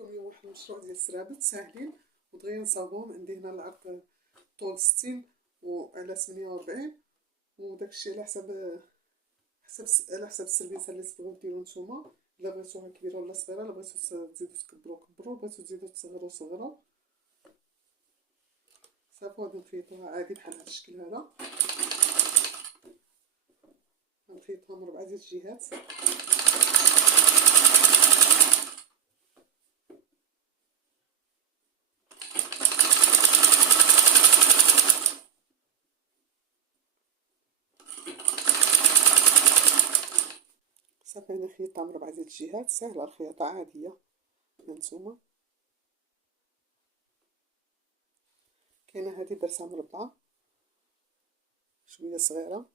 لكم اليوم واحد المشروع ديال السرابط ساهلين ودغيا نصاوبوهم. عندي هنا العرض طول 60 وعلى 48 وداكشي على حسب السربيسه اللي تبغيو ديرو نتوما، الا بغيتوها كبيره ولا صغيره، الا بغيتو تزيدو تكبرو كبرو، بغيتو تزيدو تصغرو صغرو. صافي غادي نخيطوها عادي بحال هاد الشكل هذا، غنخيطها من 4 ديال الجهات. صافي انا خيطتها من 4 ديال الجهات، ساهله الخياطه عاديه. هانتوما كاينه هذه درتها مربعه شويه صغيره،